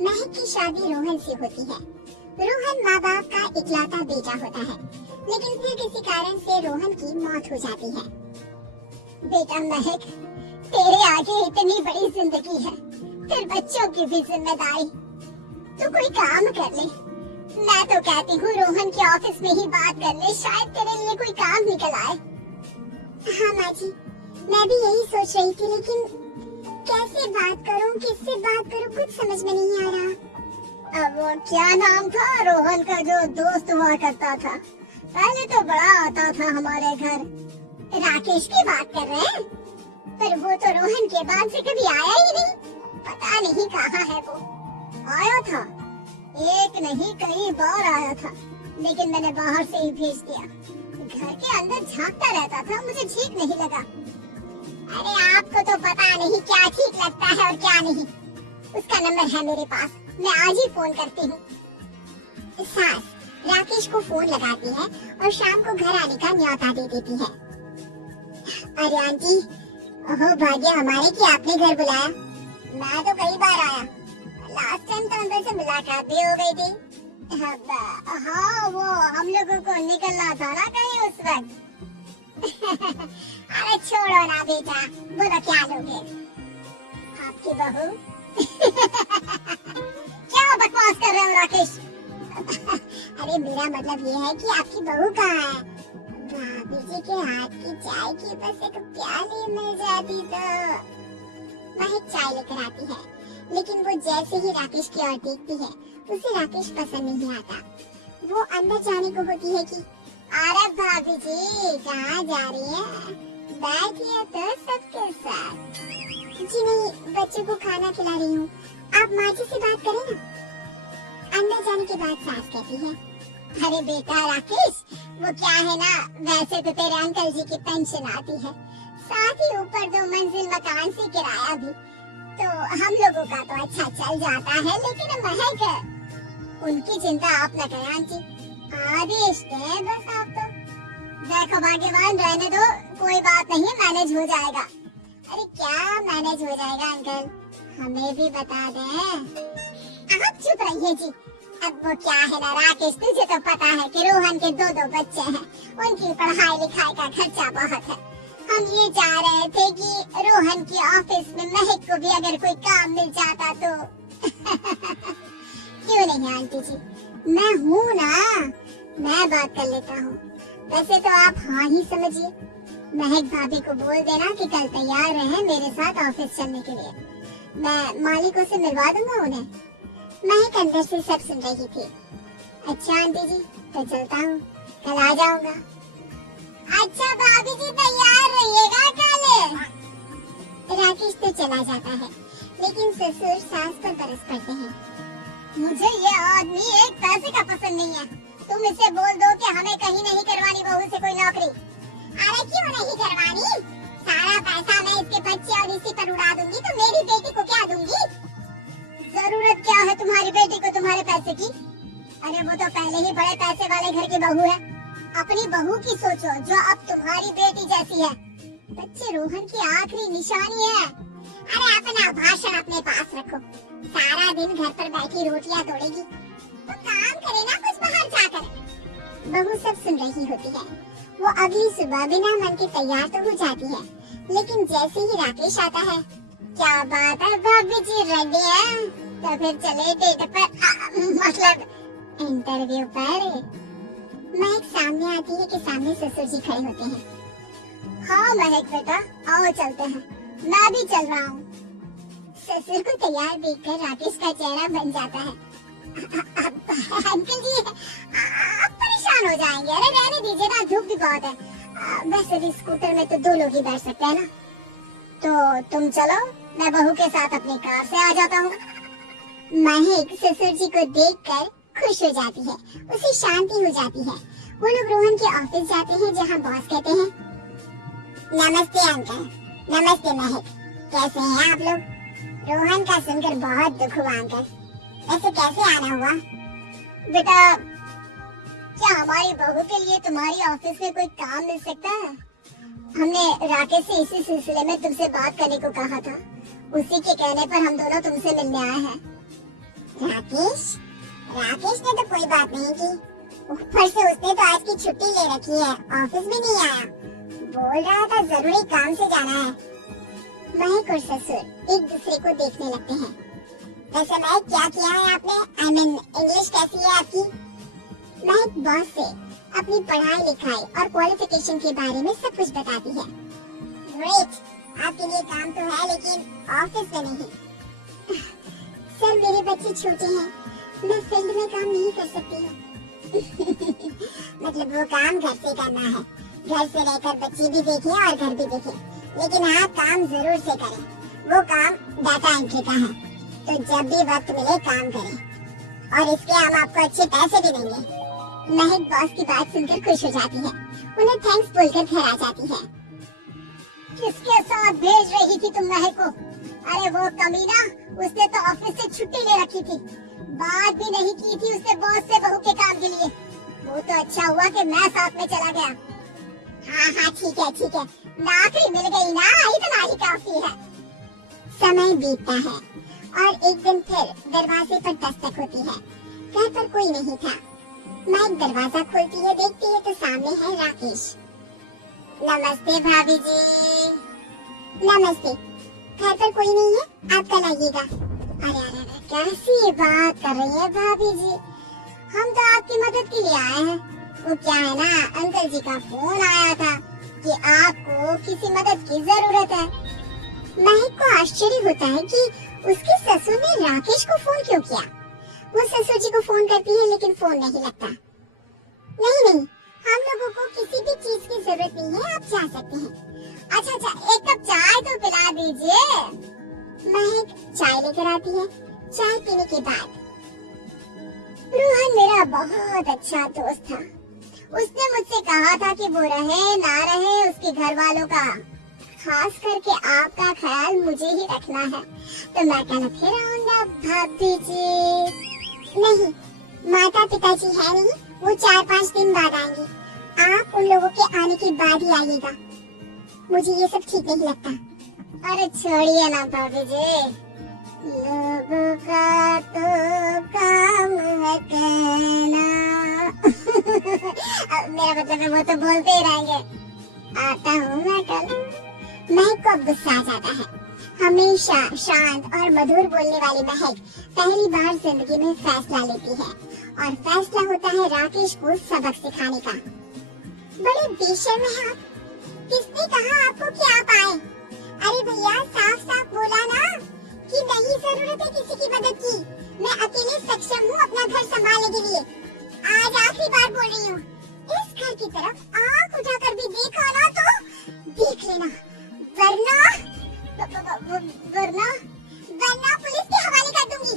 महक की शादी रोहन से होती है। रोहन माँ बाप का इकलौता बेटा होता है, लेकिन फिर किसी कारण से रोहन की मौत हो जाती है। बेटा महक, तेरे आगे इतनी बड़ी जिंदगी है, फिर बच्चों की भी जिम्मेदारी। तू कोई काम कर ले। मैं तो कहती हूँ रोहन के ऑफिस में ही बात कर ले, शायद तेरे लिए कोई काम निकल आए। हाँ माँ जी, मैं भी यही सोच रही थी, लेकिन कैसे बात करूं, किससे बात करूं, कुछ समझ में नहीं आ रहा। अब वो क्या नाम था रोहन का जो दोस्त हुआ करता था, पहले तो बड़ा आता था हमारे घर। राकेश की बात कर रहे हैं? पर वो तो रोहन के बाद से कभी आया ही नहीं, पता नहीं कहाँ है वो। आया था, एक नहीं कई बार आया था, लेकिन मैंने बाहर से ही भेज दिया। घर के अंदर झांकता रहता था, मुझे ठीक नहीं लगा। अरे आपको तो पता नहीं क्या ठीक लगता है और क्या नहीं। उसका नंबर है मेरे पास, मैं आज ही फोन करती हूँ। सास राकेश को फोन लगाती है और शाम को घर आने का न्योता दे देती है। अरे आंटी, ओहो भाग्य हमारे कि आपने घर बुलाया। मैं तो कई बार आया, लास्ट टाइम तो अंदर से मुलाकात भी हो गई थी। हाँ, वो हम लोगों को निकलना था ना कहीं उस वक्त। अरे छोड़ो ना बेटा, बोलो क्या लोगे? आपकी बहू। क्या बकवास कर रहे हो राकेश? अरे मेरा मतलब ये है कि आपकी बहू कहाँ है? भाभी जी के हाथ की चाय की बस एक प्याली मिल जाती तो। महक चाय लेकर आती है, लेकिन वो जैसे ही राकेश की ओर देखती है, उसे राकेश पसंद नहीं आता। वो अंदर जाने को होती है कि अरे भाभी जी कहाँ जा रही है? बैठिए तो सबके साथ। जी नहीं, बच्चों को खाना खिला रही हूँ, आप माँ जी से बात करें ना। अंदर जाने के बाद सास कहती है, अरे बेटा राकेश, वो क्या है ना, वैसे तो तेरे अंकल जी की पेंशन आती है, साथ ही ऊपर 2 मंजिल मकान से किराया भी, तो हम लोगों का तो अच्छा चल जाता है। लेकिन महक, उनकी चिंता आप न करें आंटी, आदेश दें बस आप तो। देखो भाग्यवान, रहने दो, कोई बात नहीं, मैनेज हो जाएगा। अरे क्या मैनेज हो जाएगा अंकल, हमें भी बता दें। आप चुप रहिए जी। अब वो क्या है ना राकेश, तुझे तो पता है कि रोहन के 2 बच्चे हैं, उनकी पढ़ाई लिखाई का खर्चा बहुत है। हम ये चाह रहे थे कि रोहन की ऑफिस में महक को भी अगर कोई काम मिल जाता तो। क्यों नहीं आंटी जी, मैं हूँ ना, मैं बात कर लेता हूँ। वैसे तो आप हाँ ही समझिए। महक भाभी को बोल देना कि कल तैयार रहें मेरे साथ ऑफिस चलने के लिए, मैं मालिकों से मिलवा दूंगा उन्हें। महक अंदर से सब सुन रही थी। अच्छा आंटी जी, तो चलता हूँ, कल आ जाऊंगा। अच्छा भाभी जी तैयार रहिएगा कल। राकेश तो चला जाता है, लेकिन ससुर सास पर बरस पड़ते हैं। मुझे ये आदमी एक पैसे का पसंद नहीं है। तुम इसे बोल दो कि हमें कहीं नहीं करवानी बहू से कोई नौकरी। अरे क्यों नहीं करवानी? सारा पैसा मैं इसके बच्चे और इसी पर उड़ा दूंगी, तो मेरी बेटी को क्या दूंगी? जरूरत क्या है तुम्हारी बेटी को तुम्हारे पैसे की? अरे वो तो पहले ही बड़े पैसे वाले घर की बहू है। अपनी बहू की सोचो जो अब तुम्हारी बेटी जैसी है। बच्चे रोहन की आखिरी निशानी है। अरे अपना भाषण अपने पास रखो, सारा दिन घर पर बैठी रोटियां तोड़ेगी, तो काम करे ना कुछ बाहर जाकर। बहू सब सुन रही होती है। वो अगली सुबह बिना मन के तैयार तो हो जाती है, लेकिन जैसे ही राकेश आता है, क्या बात है भाभी जी, रेडी है? तो फिर चले डेट पर, मतलब इंटरव्यू पर। महक सामने आती है कि सामने ससुर जी खड़े होते हैं। हाँ महक बेटा, आओ चलते हैं, मैं भी चल रहा हूँ। ससुर को तैयार देखकर राकेश का चेहरा बन जाता है। अंकल जी आप परेशान हो जाएंगे, अरे रहने दीजिए ना, धूप भी बहुत है। वैसे भी स्कूटर में तो 2 लोग ही बैठ सकते हैं ना। तो तुम चलो, मैं बहू के साथ अपनी कार से आ जाता हूँ। महक ससुर जी को देखकर खुश हो जाती है, उसे शांति हो जाती है। वो लोग रोहन के ऑफिस जाते हैं, जहाँ बॉस कहते हैं, नमस्ते अंकल। नमस्ते महक, कैसे हैं आप लोग? रोहन का सुनकर बहुत दुख हुआ अंकल, ऐसे कैसे आना हुआ? बेटा, क्या हमारी बहू के लिए तुम्हारी ऑफिस में कोई काम मिल सकता है? हमने राकेश से इसी सिलसिले में तुमसे बात करने को कहा था, उसी के कहने पर हम दोनों तुमसे मिलने आए हैं। राकेश राकेश ने तो कोई बात नहीं की, ऊपर से उसने तो आज की छुट्टी ले रखी है, ऑफिस भी नहीं आया। बोल रहा था जरूरी काम से जाना है। महक और ससुर एक दूसरे को देखने लगते हैं। वैसे महक क्या किया है आपने? आई मीन इंग्लिश कैसी है आपकी? महक बॉस से अपनी पढ़ाई लिखाई और क्वालिफिकेशन के बारे में सब कुछ बताती है। ग्रेट, आपके लिए काम तो है लेकिन ऑफिस में नहीं। सर मेरे बच्चे छोटे हैं, मैं फील्ड में काम नहीं कर सकती हूँ। मतलब वो काम घर से करना है, घर से रहकर बच्चे भी देखें और घर भी देखें, लेकिन हाँ काम जरूर से करें। वो काम डाटा एंट्री का है, तो जब भी वक्त मिले काम करें और इसके हम आपको अच्छे पैसे भी देंगे। महक बॉस की बात सुनकर खुश हो जाती है, उन्हें थैंक्स बोलकर घर आ जाती है। किसके साथ भेज रही थी तुम महक को? अरे वो कमीना, उसने तो ऑफिस से छुट्टी ले रखी थी, बात भी नहीं की थी उसने बॉस से बहू के काम के लिए। वो तो अच्छा हुआ कि मैं साथ में चला गया। हाँ ठीक है, नौकरी मिल गई ना, इतना ही काफी है। समय बीतता है और एक दिन फिर दरवाजे पर दस्तक होती है। घर पर कोई नहीं था। महक दरवाजा खोलती है, देखती है तो सामने है राकेश। नमस्ते भाभी जी। नमस्ते, घर पर कोई नहीं है, आप कल आइएगा। अरे कैसी बात कर रही है भाभी जी, हम तो आपकी मदद के लिए आए हैं। वो क्या है ना, अंकल जी का फोन आया था कि आपको किसी मदद की जरूरत है। महक को आश्चर्य होता है कि उसके ससुर ने राकेश को फोन क्यों किया। वो ससुर जी को फोन करती है लेकिन फोन नहीं लगता। नहीं, हम लोगों को किसी भी चीज की जरूरत नहीं है, आप जा सकते हैं। अच्छा, एक कप चाय तो पिला दीजिए। महक चाय लेकर आती है। चाय पीने के बाद, रोहन मेरा बहुत अच्छा दोस्त था। उसने मुझसे कहा था कि वो रहे ना रहे उसके घर वालों का, खास करके आपका ख्याल मुझे ही रखना है, तो मैं कल फिर आऊंगा भाभी जी। नहीं, माता पिताजी है नहीं, वो 4-5 दिन बाद आएंगे। आप उन लोगों के आने के बाद ही आइएगा। मुझे ये सब ठीक नहीं लगता। अरे छोड़िए ना भाभी जी, लोगों का तो काम है कहना। मेरा मतलब है वो तो बोलते ही रहेंगे। आता हूँ मैं कल। महक को अब गुस्सा आ जाता है। हमेशा शांत और मधुर बोलने वाली महक पहली बार जिंदगी में फैसला लेती है और फैसला होता है राकेश को सबक सिखाने का। बड़े बेशर्म हैं आप। किसने कहा आपको कि आप आए? अरे भैया, साफ साफ बोला ना कि नहीं जरूरत है किसी की मदद की। मैं अकेले सक्षम हूँ अपना घर संभालने के लिए। आज आखिरी बार बोल रही हूँ, इस घर की तरफ आँख उठाकर भी देखा ना तो देख लेना, वरना पुलिस के हवाले कर दूंगी।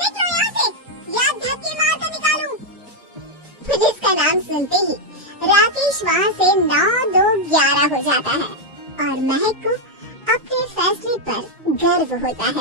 निकलो यहाँ से, या धक्के मार कर निकालूं। पुलिस का नाम सुनते ही राकेश वहाँ से 9-2-11 हो जाता है और महक को अपने फैसले पर गर्व होता है।